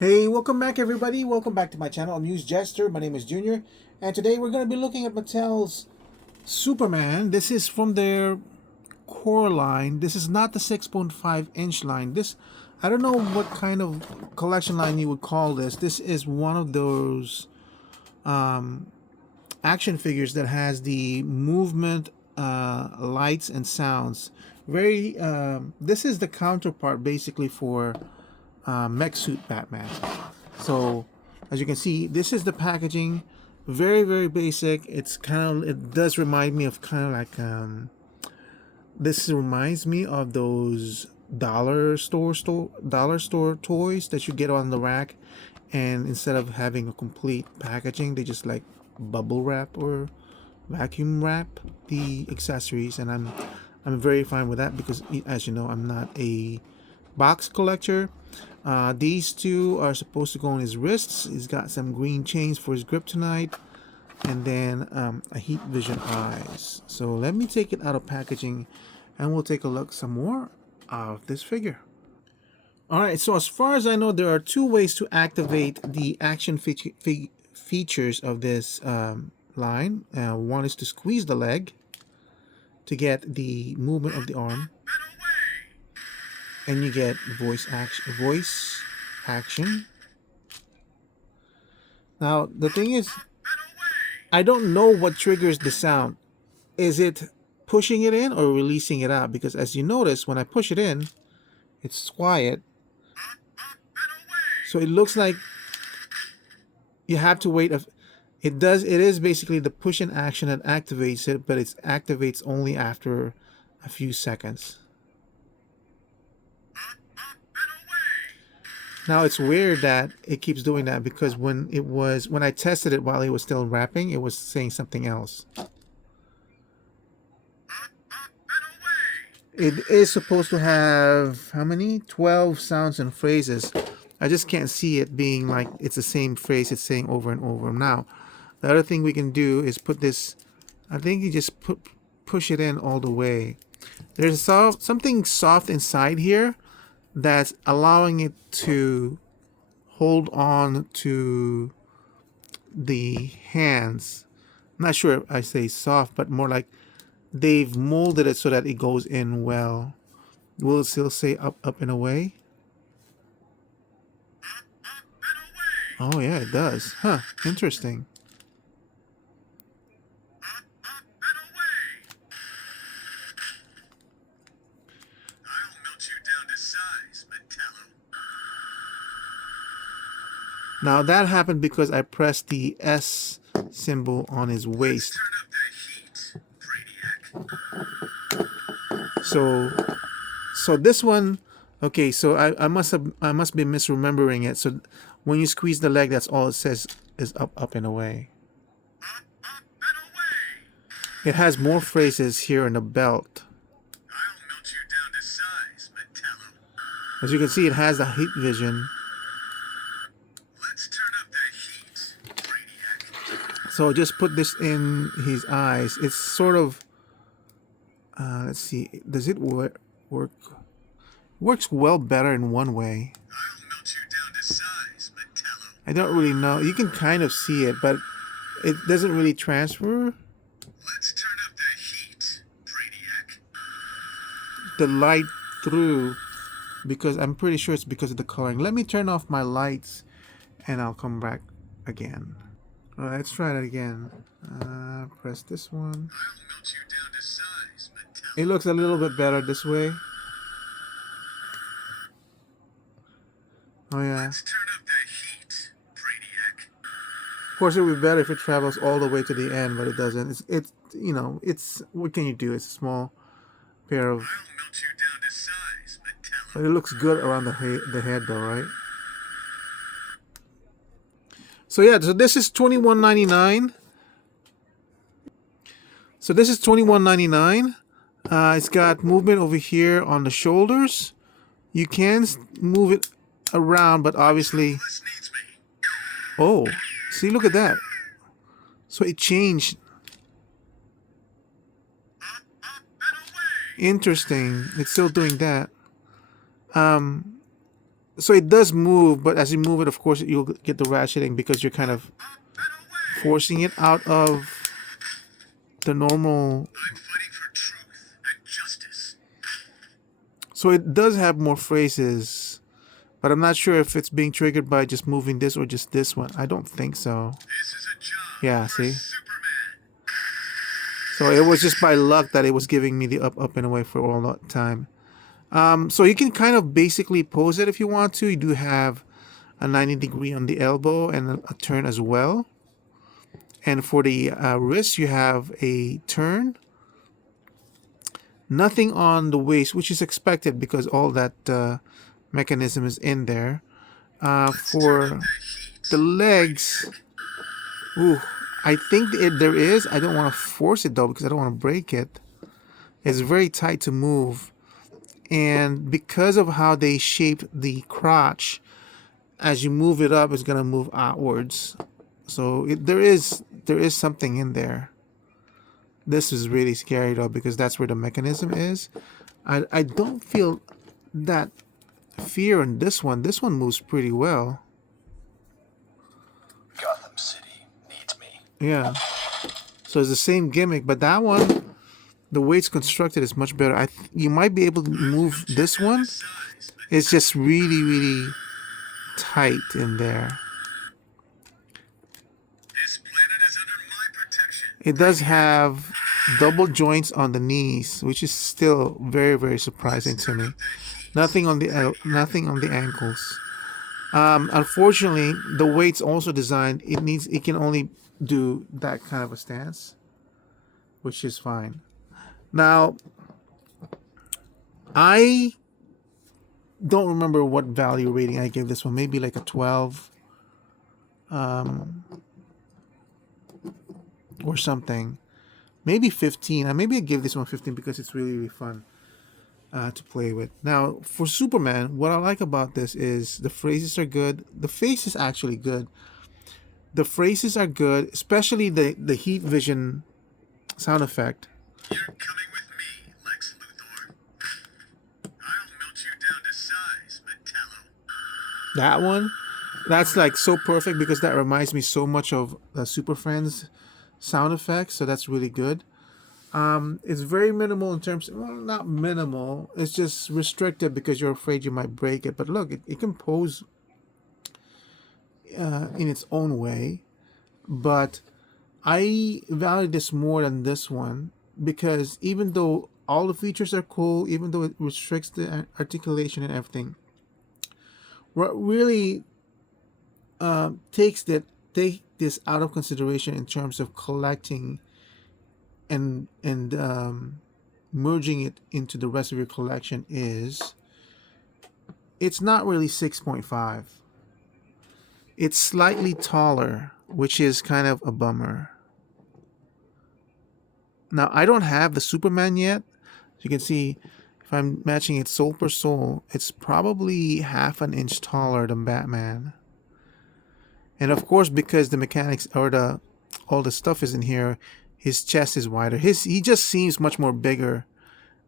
Hey, welcome back everybody. Welcome back to my channel, AmusedJester. My name is Junior, and today we're going to be looking at Mattel's Superman. This is from their core line. This is not the 6.5-inch line. This, I don't know what kind of collection line you would call this. This is one of those action figures that has the movement, lights, and sounds. This is the counterpart basically for mech suit Batman. So as you can see, this is the packaging. Very basic. It does remind me of kind of like this reminds me of those dollar store toys that you get on the rack, and instead of having a complete packaging, they just like bubble wrap or vacuum wrap the accessories, and I'm very fine with that because, as you know, I'm not a box collector. These two are supposed to go on his wrists. He's got some green chains for his kryptonite, and then a heat vision eyes. So let me take it out of packaging, and we'll take a look some more of this figure. Alright, so as far as I know, there are two ways to activate the action features of this line. One is to squeeze the leg to get the movement of the arm, and you get voice action. Now the thing is, I don't know what triggers the sound. Is it pushing it in or releasing it out? Because as you notice, when I push it in, it's quiet. So it looks like you have to wait. It is basically the push in action that activates it, but it activates only after a few seconds. Now it's weird that it keeps doing that, because when I tested it while it was still wrapping, it was saying something else. It is supposed to have how many? 12 sounds and phrases. I just can't see it being like it's the same phrase it's saying over and over. Now, the other thing we can do is put this, I think you just push it in all the way. There's something soft inside here that's allowing it to hold on to the hands. I'm not sure if I say soft, but more like they've molded it so that it goes in well. Will it still say up and away? Oh yeah, it does. Huh, interesting. Now that happened because I pressed the S symbol on his waist. So this one, okay, so I must be misremembering it. So when you squeeze the leg, that's all it says is up and away. It has more phrases here in the belt. As you can see, it has the heat vision. So just put this in his eyes. It's sort of, let's see, does it work? Works well better in one way. I don't really know. You can kind of see it, but it doesn't really transfer the light through, because I'm pretty sure it's because of the coloring. Let me turn off my lights and I'll come back again. Let's try that again. Press this one. It looks a little bit better this way. Oh yeah. Of course, it would be better if it travels all the way to the end, but it doesn't. It's you know, it's, what can you do? It's a small pair of. But it looks good around the head though, right? So yeah, so this is $21.99. So this is $21.99. It's got movement over here on the shoulders. You can move it around, but obviously, oh, see, look at that. So it changed. Interesting. It's still doing that. So it does move, but as you move it, of course, you'll get the ratcheting because you're kind of forcing it out of the normal. So it does have more phrases, but I'm not sure if it's being triggered by just moving this or just this one. I don't think so. Yeah, see? So it was just by luck that it was giving me the up, up, and away for all that time. So you can kind of basically pose it if you want to. You do have a 90-degree on the elbow and a turn as well. And for the wrist, you have a turn. Nothing on the waist, which is expected because all that mechanism is in there. For the legs, ooh, I think there is. I don't want to force it though because I don't want to break it. It's very tight to move. And because of how they shape the crotch, as you move it up, it's going to move outwards. So there is something in there. This is really scary though because that's where the mechanism is. I don't feel that fear in this one. This one moves pretty well. Gotham City needs me. Yeah. So it's the same gimmick, but that one, the way it's constructed is much better. You might be able to move this one. It's just really, really tight in there. It does have double joints on the knees, which is still very, very surprising to me. Nothing on the ankles. Unfortunately, the way it's also designed, it can only do that kind of a stance, which is fine. Now, I don't remember what value rating I gave this one. Maybe like a 12. Or something. Maybe 15. Maybe I give this one 15 because it's really, really fun to play with. Now, for Superman, what I like about this is the phrases are good. The face is actually good. The phrases are good, especially the heat vision sound effect. You're coming with me, Lex Luthor. I'll melt you down to size, Metallo. That one, that's like so perfect because that reminds me so much of the Super Friends sound effects, so that's really good. It's very minimal in terms, well, not minimal, it's just restricted because you're afraid you might break it, but look, it can pose in its own way, but I value this more than this one because even though all the features are cool, even though it restricts the articulation and everything, what really take this out of consideration in terms of collecting and merging it into the rest of your collection is it's not really 6.5. It's slightly taller, which is kind of a bummer. Now, I don't have the Superman yet. As you can see, if I'm matching it soul per soul, it's probably half an inch taller than Batman. And of course, because the mechanics or all the stuff is in here, his chest is wider. He just seems much more bigger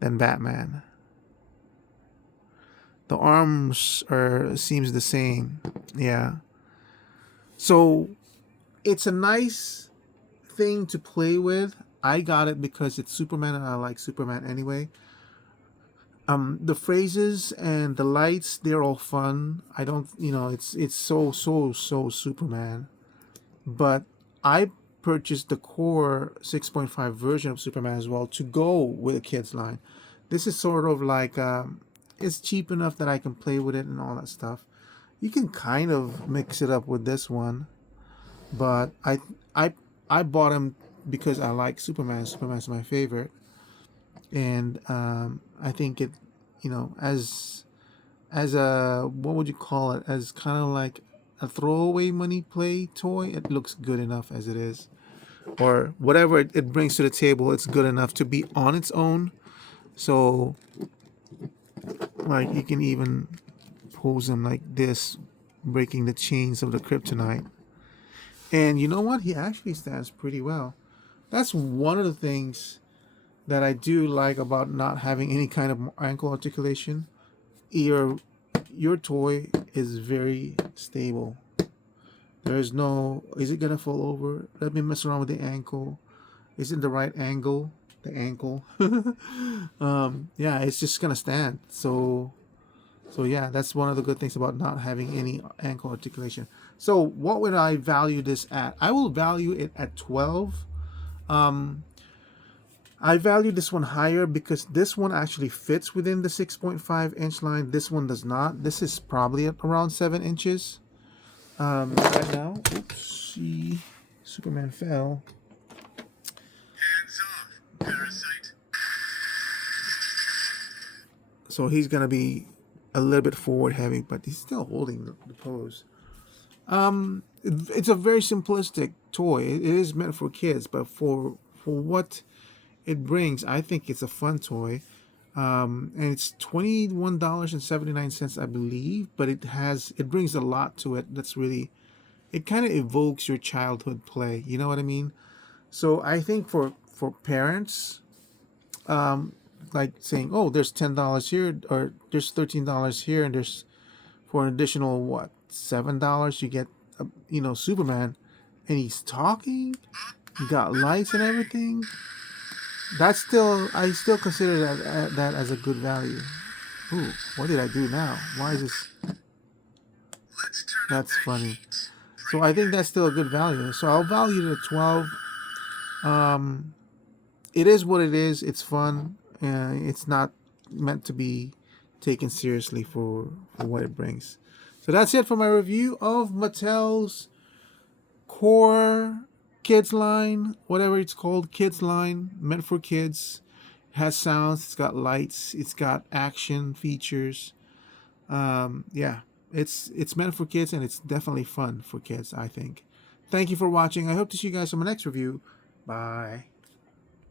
than Batman. The arms seems the same. Yeah. So it's a nice thing to play with. I got it because it's Superman and I like Superman anyway. The phrases and the lights, they're all fun. I don't, it's so Superman. But I purchased the core 6.5 version of Superman as well to go with a kids line. This is sort of like, it's cheap enough that I can play with it and all that stuff. You can kind of mix it up with this one. But I bought him because I like Superman. Superman's my favorite. And I think it, as a, what would you call it, as kind of like a throwaway money play toy, it looks good enough as it is, or whatever it brings to the table, it's good enough to be on its own. So like you can even pose him like this, breaking the chains of the kryptonite. And you know what, he actually stands pretty well. That's one of the things that I do like about not having any kind of ankle articulation. Your your toy is very stable. There's no, is it gonna fall over? Let me mess around with the ankle. Is it the right angle? The ankle. Yeah, it's just gonna stand. So yeah, that's one of the good things about not having any ankle articulation. So what would I value this at? I will value it at 12. Um, I value this one higher because this one actually fits within the 6.5 inch line. This one does not. This is probably at around 7 inches. Right now, oopsie, Superman fell. Hands off, parasite. So he's gonna be a little bit forward heavy, but he's still holding the pose. It's a very simplistic toy. It is meant for kids, but for what it brings, I think it's a fun toy. And it's $21.79, I believe, but it brings a lot to it. That's really, it kind of evokes your childhood play. You know what I mean? So I think for parents, like saying, oh, there's $10 here, or there's $13 here, and there's for an additional what, $7 you get, Superman, and he's talking. You got lights and everything. That's still, I still consider that as a good value. Ooh, what did I do now? Why is this? Let's turn up That's the funny. heat. So I think that's still a good value. So I'll value it at 12. It is what it is. It's fun. It's not meant to be taken seriously for what it brings. So that's it for my review of Mattel's Core Kids line, whatever it's called, Kids line, meant for kids. It has sounds, it's got lights, it's got action features. Yeah, it's meant for kids, and it's definitely fun for kids, I think. Thank you for watching. I hope to see you guys on my next review. Bye.